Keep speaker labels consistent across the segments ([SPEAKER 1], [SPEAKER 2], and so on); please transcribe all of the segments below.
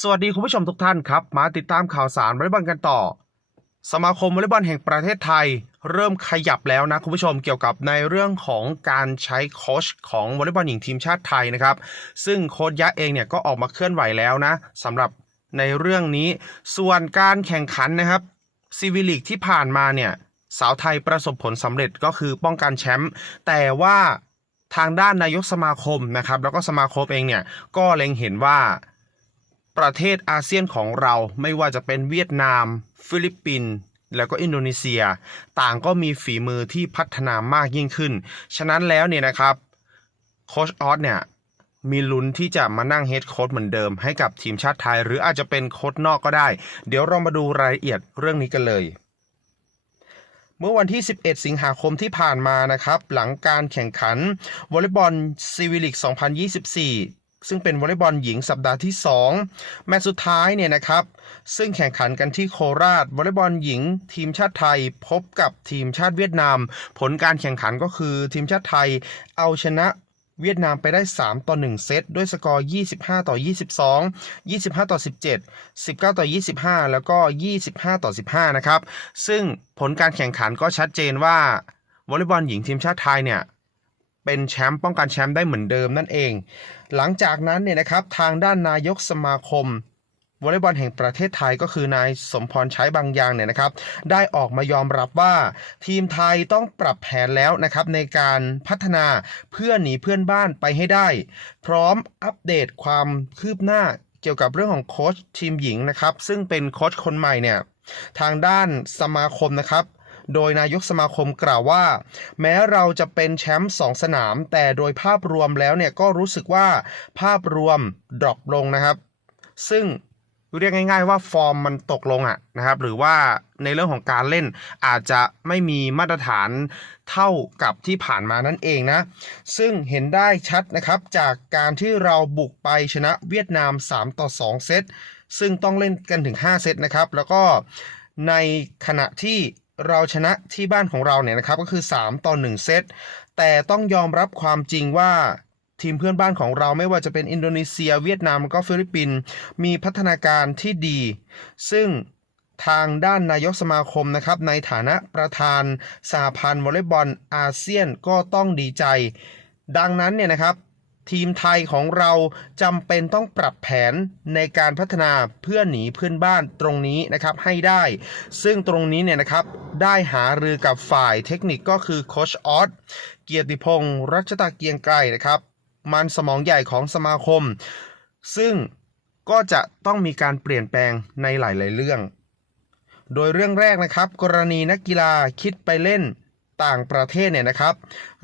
[SPEAKER 1] สวัสดีคุณผู้ชมทุกท่านครับ มาติดตามข่าวสารวอลเลย์บอลกันต่อ สมาคมวอลเลย์บอลแห่งประเทศไทย เริ่มขยับแล้วนะคุณผู้ชมเกี่ยวกับในเรื่องของการใช้โค้ชของวอลเลย์บอลหญิงทีมชาติไทยนะครับซึ่งโค้ชยะเองเนี่ยก็ออกมาเคลื่อนไหวแล้วนะสำหรับในเรื่องนี้ ส่วนการแข่งขันนะครับซีวิลิกที่ผ่านมาเนี่ยสาวไทยประสบผลสำเร็จก็คือป้องกันแชมป์แต่ว่าทางด้านนายกสมาคมนะครับแล้วก็สมาคมเองเนี่ยก็เล็งเห็นว่า ประเทศอาเซียนของเราไม่ว่าจะเป็นเวียดนาม ฟิลิปปินส์แล้วก็อินโดนีเซีย ต่างก็มีฝีมือที่พัฒนามากยิ่งขึ้น ฉะนั้นแล้วเนี่ยนะครับโคชออสเนี่ยมีลุ้นที่จะมานั่งเฮดโค้ชเหมือนเดิมให้กับทีมชาติไทย หรืออาจจะเป็นโค้ชนอกก็ได้ เดี๋ยวเรามาดูรายละเอียดเรื่องนี้กันเลย เมื่อวันที่ 11 สิงหาคมที่ผ่านมานะครับ หลังการแข่งขันวอลเลย์บอลซีวิลิก 2024 ซึ่งเป็นวอลเลย์บอลหญิงสัปดาห์ที่ 2 แมตช์สุดท้ายเนี่ยนะครับ ซึ่งแข่งขันกันที่โคราชวอลเลย์บอลหญิง ทีมชาติไทยพบกับทีมชาติเวียดนาม ผลการแข่งขันก็คือทีมชาติไทยเอาชนะเวียดนามไปได้ 3 ต่อ 1 เซต ด้วยสกอร์ 25 ต่อ 22 25 ต่อ 17 19 ต่อ 25 แล้วก็ 25 ต่อ 15 นะครับ ซึ่งผลการแข่งขันก็ชัดเจนว่าวอลเลย์บอลหญิงทีมชาติไทยเนี่ย เป็นแชมป์ป้องกันแชมป์ได้เหมือนเดิมนั่นเอง หลังจากนั้นเนี่ยนะครับทางด้านนายกสมาคมวอลเลย์บอลแห่งประเทศไทยก็คือนายสมพรใช้บางอย่างเนี่ยนะครับ ได้ออกมายอมรับว่าทีมไทยต้องปรับแผนแล้วนะครับในการพัฒนาเพื่อหนีเพื่อนบ้านไปให้ได้ พร้อมอัปเดตความคืบหน้าเกี่ยวกับเรื่องของโค้ชทีมหญิงนะครับ ซึ่งเป็นโค้ชคนใหม่เนี่ยทางด้านสมาคมนะครับ โดยนายกสมาคมกล่าวว่า แม้เราจะเป็นแชมป์สองสนาม แต่โดยภาพรวมแล้วเนี่ยก็รู้สึกว่าภาพรวมดรอปลงนะครับ ซึ่งเรียกง่าย ๆ ว่าฟอร์มมันตกลงอะนะครับ หรือว่าในเรื่องของการเล่นอาจจะไม่มีมาตรฐานเท่ากับที่ผ่านมานั่นเองนะ ซึ่งเห็นได้ชัดนะครับจากการที่เราบุกไปชนะเวียดนาม 3 ต่อ 2 เซตซึ่งต้องเล่นกันถึง 5 เซตนะครับ แล้วก็ในขณะที่ เราชนะที่บ้านของเราเนี่ยนะครับก็คือ 3 ต่อ 1 เซต แต่ต้องยอมรับความจริงว่าทีมเพื่อนบ้านของเราไม่ว่าจะเป็นอินโดนีเซีย เวียดนามก็ฟิลิปปินส์มีพัฒนาการที่ดี ซึ่งทางด้านนายกสมาคมนะครับ ในฐานะประธานสหพันธ์วอลเลย์บอลอาเซียนก็ต้องดีใจ ดังนั้นเนี่ยนะครับ ทีมไทยของเราจำเป็นต้องปรับแผนในการพัฒนาเพื่อหนีเพื่อนบ้านตรงนี้นะครับให้ได้ ซึ่งตรงนี้เนี่ยนะครับได้หารือกับฝ่ายเทคนิคก็คือโคชออสเกียรติพงศ์รัชตาเกียงไกรนะครับ มันสมองใหญ่ของสมาคม ซึ่งก็จะต้องมีการเปลี่ยนแปลงในหลาย ๆ เรื่อง โดยเรื่องแรกนะครับ กรณีนักกีฬาคิดไปเล่น ต่างประเทศเนี่ยนะครับ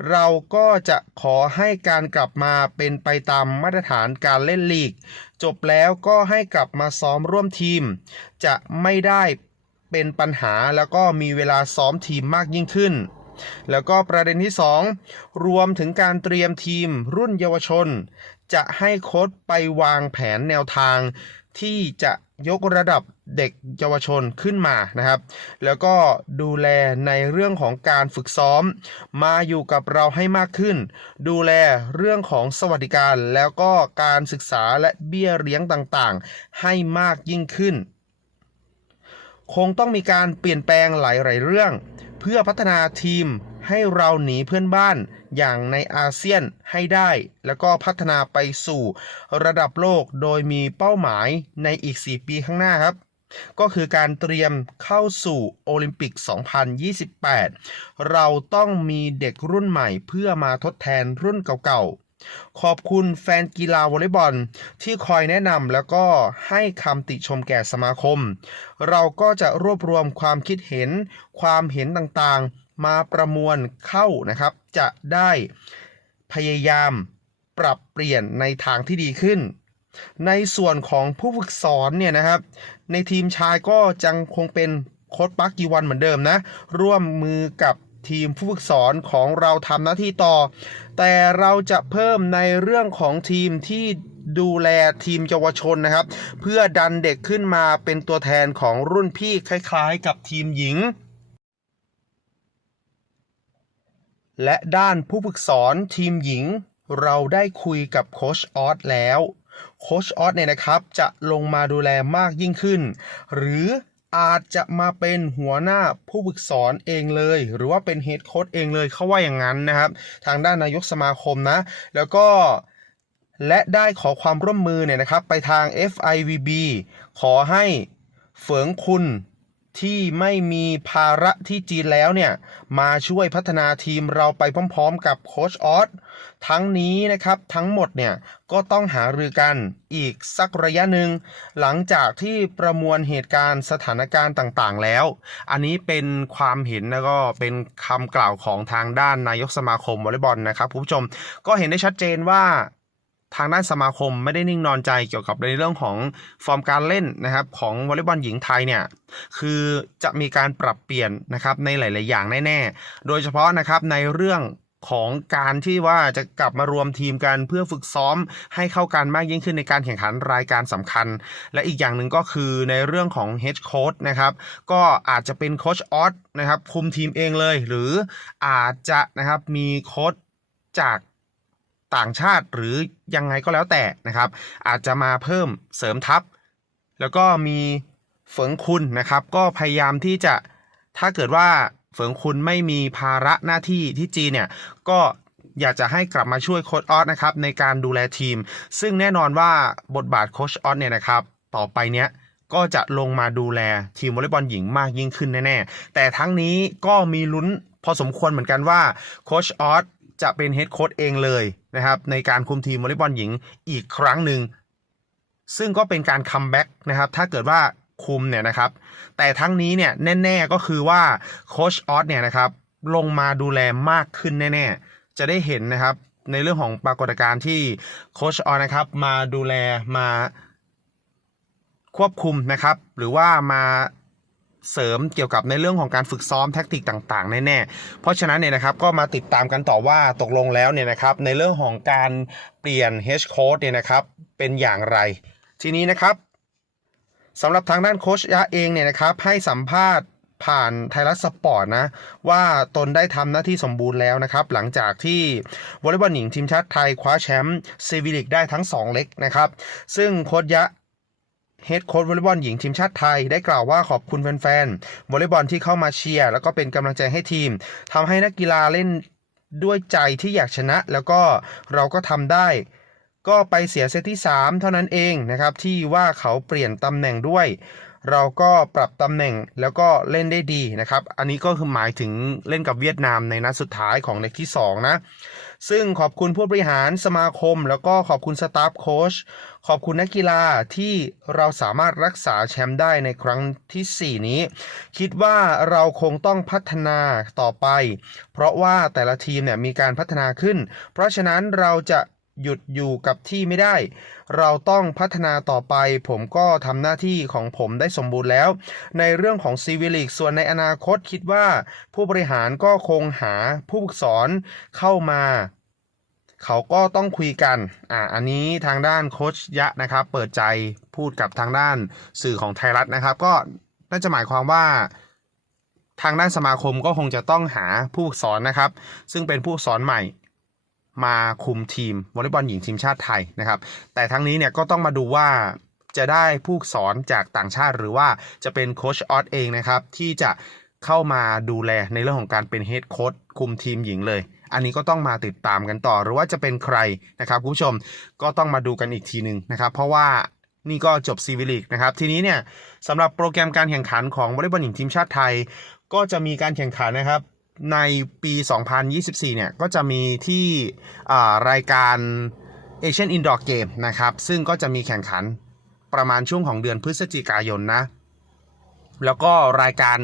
[SPEAKER 1] เราก็จะขอให้การกลับมาเป็นไปตามมาตรฐานการเล่นลีก จบแล้วก็ให้กลับมาซ้อมร่วมทีม จะไม่ได้เป็นปัญหาแล้วก็มีเวลาซ้อมทีมมากยิ่งขึ้น แล้วก็ประเด็นที่ 2 รวมถึงการเตรียมทีมรุ่นเยาวชน จะให้โค้ชไปวางแผนแนวทางที่จะ ยกระดับเด็กเยาวชนขึ้นมานะครับ แล้วก็ดูแลในเรื่องของการฝึกซ้อม มาอยู่กับเราให้มากขึ้น ดูแลเรื่องของสวัสดิการแล้วก็การศึกษาและเบี้ยเลี้ยงต่างๆ ให้มากยิ่งขึ้น คงต้องมีการเปลี่ยนแปลงหลาย ๆ เรื่อง เพื่อพัฒนาทีม ให้เราหนีเพื่อนบ้านอย่างในอาเซียนให้ได้ แล้วก็พัฒนาไปสู่ระดับโลกโดยมีเป้าหมายในอีก 4 ปีข้างหน้าครับ ก็คือการเตรียมเข้าสู่โอลิมปิก 2028 เราต้องมีเด็กรุ่นใหม่เพื่อมาทดแทนรุ่นเก่าๆ ขอบคุณแฟนกีฬาวอลเลย์บอลที่คอยแนะนำแล้วก็ให้คำติชมแก่สมาคม เราก็จะรวบรวมความคิดเห็น ความเห็นต่างๆ มาประมวลเข้านะครับ จะได้พยายามปรับเปลี่ยนในทางที่ดีขึ้น ในส่วนของผู้ฝึกสอนเนี่ยนะครับ ในทีมชายก็จังคงเป็นโค้ชปักกีวันเหมือนเดิมนะ ร่วมมือกับทีมผู้ฝึกสอนของเราทำหน้าที่ต่อ แต่เราจะเพิ่มในเรื่องของทีมที่ดูแลทีมเยาวชนนะครับ เพื่อดันเด็กขึ้นมาเป็นตัวแทนของรุ่นพี่คล้ายๆ กับทีมหญิง และด้านผู้ฝึกสอนทีมหญิง เราได้คุยกับโคชออสแล้วโคชออสเนี่ยนะครับจะลงมาดูแลมากยิ่งขึ้น หรืออาจจะมาเป็นหัวหน้าผู้ฝึกสอนเองเลย หรือว่าเป็นเฮดโค้ชเองเลยเขาว่าอย่างนั้นนะครับ ทางด้านนายกสมาคมนะ แล้วก็และได้ขอความร่วมมือเนี่ยนะครับ ไปทาง FIVB ขอให้เฝิงคุณ ที่ไม่มีภาระที่จีนแล้วเนี่ย มาช่วยพัฒนาทีมเราไปพร้อมๆ กับโค้ชออสทั้งนี้นะครับทั้งหมดเนี่ยก็ต้องหารือกันอีกสักระยะหนึ่งหลังจากที่ประมวลเหตุการณ์สถานการณ์ต่างๆ แล้ว อันนี้เป็นความเห็นแล้วก็เป็นคำกล่าวของทางด้านนายกสมาคมวอลเลย์บอลนะครับคุณผู้ชมก็เห็นได้ชัดเจนว่า ทางด้านสมาคมไม่ได้นิ่งนอนใจเกี่ยวกับในเรื่องของฟอร์มการเล่นนะครับของวอลเลย์บอลหญิงไทยเนี่ยคือจะมีการปรับเปลี่ยนนะครับในหลาย ๆ อย่างแน่ ๆ โดยเฉพาะนะครับในเรื่องของการที่ว่าจะกลับมารวมทีมกันเพื่อฝึกซ้อมให้เข้ากันมากยิ่งขึ้นในการแข่งขันรายการสำคัญ และอีกอย่างหนึ่งก็คือในเรื่องของ Head c o a c นะครับก็อาจจะเป็นโค้ชออสนะครับคุมทีมเองเลย หรืออาจจะนะครับมีโค้ชจาก ต่างชาติหรือยังไงก็แล้วแต่นะครับ อาจจะมาเพิ่มเสริมทัพ แล้วก็มีเฟิงคุณนะครับ ก็พยายามที่จะถ้าเกิดว่าเฟิงคุณไม่มีภาระหน้าที่ที่จีนเนี่ยก็อยากจะให้กลับมาช่วยโค้ชออสนะครับในการดูแลทีม ซึ่งแน่นอนว่าบทบาทโค้ชออสเนี่ยนะครับต่อไปเนี้ยก็จะลงมาดูแลทีมวอลเลย์บอลหญิงมากยิ่งขึ้นแน่ๆ แต่ทั้งนี้ก็มีลุ้นพอสมควรเหมือนกันว่าโค้ชออส จะเป็นเฮดโค้ชเองเลยนะครับในการคุมทีมวอลเลย์บอลหญิงอีกครั้งหนึ่งซึ่งก็เป็นการคัมแบ็กนะครับถ้าเกิดว่าคุมเนี่ยนะครับ แต่ทั้งนี้เนี่ยแน่ ๆก็คือว่าโค้ชออสเนี่ยนะครับลงมาดูแลมากขึ้นแน่ๆ จะได้เห็นนะครับในเรื่องของปรากฏการณ์ที่โค้ชออสนะครับมาดูแลมาควบคุมนะครับ หรือว่ามา เสริมเกี่ยวกับในเรื่องของการฝึกซ้อมแท็กติกต่าง ๆ แน่ๆ เพราะฉะนั้นเนี่ยนะครับก็มาติดตามกันต่อว่าตกลงแล้วเนี่ยนะครับในเรื่องของการเปลี่ยน H coach เนี่ยนะครับเป็นอย่างไร ทีนี้นะครับสำหรับทางด้านโคชยะเองเนี่ยนะครับให้สัมภาษณ์ผ่านไทยรัฐสปอร์ตนะว่าตนได้ทำหน้าที่สมบูรณ์แล้วนะครับ หลังจากที่วอลเลย์บอลหญิงทีมชาติไทยคว้าแชมป์ซีวิลิกได้ทั้ง 2 เล็กนะครับ ซึ่งโคชยะ เฮดโค้ชวอลเลย์บอลหญิงทีมชาติไทย ได้กล่าวว่าขอบคุณแฟนๆวอลเลย์บอลที่เข้ามาเชียร์แล้วก็เป็นกำลังใจให้ทีมทำให้นักกีฬาเล่นด้วยใจที่อยากชนะ แล้วก็เราก็ทำได้ ก็ไปเสียเซตที่ 3 เท่านั้นเองนะครับที่ว่าเขาเปลี่ยนตำแหน่งด้วย เราก็ปรับตำแหน่งแล้วก็เล่นได้ดีนะครับ อันนี้ก็คือหมายถึงเล่นกับเวียดนามในนัดสุดท้ายของเล็กที่ 2 นะ ซึ่งขอบคุณผู้บริหารสมาคม แล้วก็ขอบคุณสตาฟโค้ชขอบคุณนักกีฬาที่เราสามารถรักษาแชมป์ได้ในครั้งทีสี่4 นี้ คิดว่าเราคงต้องพัฒนาต่อไป เพราะว่าแต่ละทีมเนี่ยมีการพัฒนาขึ้น เพราะฉะนั้นเราจะ หยุดอยู่กับที่ไม่ได้ เราต้องพัฒนาต่อไป ผมก็ทำหน้าที่ของผมได้สมบูรณ์แล้ว ในเรื่องของซีวิลิกส่วนในอนาคตคิดว่า ผู้บริหารก็คงหาผู้ฝึกสอนเข้ามา เขาก็ต้องคุยกัน อ่า อันนี้ทางด้านโคชยะนะครับ เปิดใจพูดกับทางด้านสื่อของไทยรัฐนะครับ ก็น่าจะหมายความว่าทางด้านสมาคมก็คงจะต้องหาผู้สอนนะครับ ซึ่งเป็นผู้สอนใหม่ มาคุมทีมวอลเลย์บอลหญิงทีมชาติไทยนะครับ แต่ทั้งนี้เนี่ยก็ต้องมาดูว่าจะได้ผู้สอนจากต่างชาติหรือว่าจะเป็นโคชออสเองนะครับ ที่จะเข้ามาดูแลในเรื่องของการเป็นเฮดโค้ชคุมทีมหญิงเลย อันนี้ก็ต้องมาติดตามกันต่อ หรือว่าจะเป็นใครนะครับคุณผู้ชมก็ต้องมาดูกันอีกทีหนึ่งนะครับ เพราะว่านี่ก็จบซีวิลิกนะครับ ทีนี้เนี่ยสำหรับโปรแกรมการแข่งขันของวอลเลย์บอลหญิงทีมชาติไทย ก็จะมีการแข่งขันนะครับ ในปี 2024 เนี่ย ก็จะมีที่รายการ Asian Indoor Game นะครับ ซึ่งก็จะมีแข่งขันประมาณช่วงของเดือนพฤศจิกายนนะ แล้วก็รายการ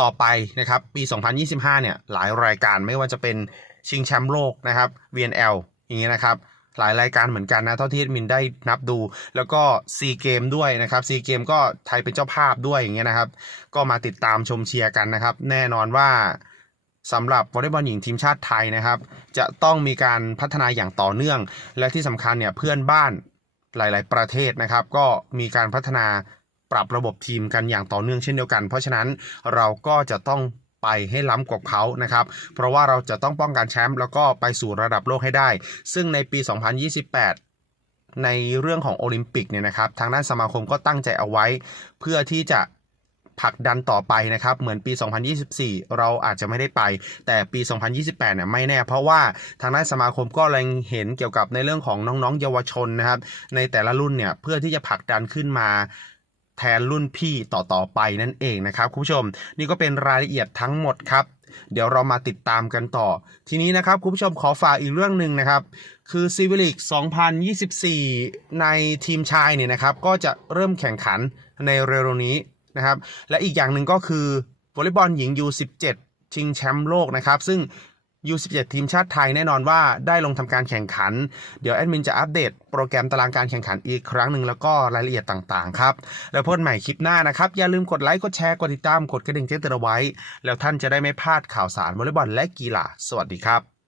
[SPEAKER 1] ต่อไปนะครับ ปี 2025 เนี่ย หลายรายการไม่ว่าจะเป็นชิงแชมป์โลกนะครับ VNL อย่างเงี้ยนะครับ หลายรายการเหมือนกันนะ เท่าที่มินได้นับดู แล้วก็ซีเกมด้วยนะครับซีเกมก็ไทยเป็นเจ้าภาพด้วยอย่างเงี้ยนะครับ ก็มาติดตามชมเชียร์กันนะครับ แน่นอนว่า สำหรับวอลเลย์บอลหญิงทีมชาติไทยนะครับ จะต้องมีการพัฒนาอย่างต่อเนื่อง และที่สำคัญเนี่ยเพื่อนบ้านหลาย ๆ ประเทศนะครับ ก็มีการพัฒนาปรับระบบทีมกันอย่างต่อเนื่องเช่นเดียวกัน เพราะฉะนั้นเราก็จะต้องไปให้ล้ำกว่าเขานะครับ เพราะว่าเราจะต้องป้องกันแชมป์แล้วก็ไปสู่ระดับโลกให้ได้ ซึ่งในปี 2028 ในเรื่องของโอลิมปิกเนี่ยนะครับ ทางด้านสมาคมก็ตั้งใจเอาไว้ เพื่อที่จะ ผลักดันต่อไปนะครับ เหมือนปี 2024 เราอาจจะไม่ได้ไป แต่ปี 2028 เนี่ยไม่แน่ เพราะว่าทางด้านสมาคมก็เล็งเห็นเกี่ยวกับในเรื่องของน้องๆ เยาวชนนะครับ ในแต่ละรุ่นเนี่ยเพื่อที่จะผลักดันขึ้นมาแทนรุ่นพี่ต่อๆไปนั่นเองนะครับคุณผู้ชม นี่ก็เป็นรายละเอียดทั้งหมดครับ เดี๋ยวเรามาติดตามกันต่อ ทีนี้นะครับคุณผู้ชมขอฝากอีกเรื่องหนึ่งนะครับ คือซีวิลิก2024 ในทีมชายเนี่ยนะครับ ก็จะเริ่มแข่งขันในเร็วๆนี้ นะครับ และอีกอย่างหนึ่งก็คือวอลเลย์บอลหญิง U17 ชิงแชมป์โลกนะครับ ซึ่ง U17 ทีมชาติไทยแน่นอนว่าได้ลงทำการแข่งขัน เดี๋ยวแอดมินจะอัปเดตโปรแกรมตารางการแข่งขันอีกครั้งหนึ่งแล้วก็รายละเอียดต่างๆครับ แล้วพบกันใหม่คลิปหน้านะครับ อย่าลืมกดไลค์ กดแชร์ กดติดตาม กดกระดิ่งแจ้งเตือนไว้ แล้วท่านจะได้ไม่พลาดข่าวสารวอลเลย์บอลและกีฬา สวัสดีครับ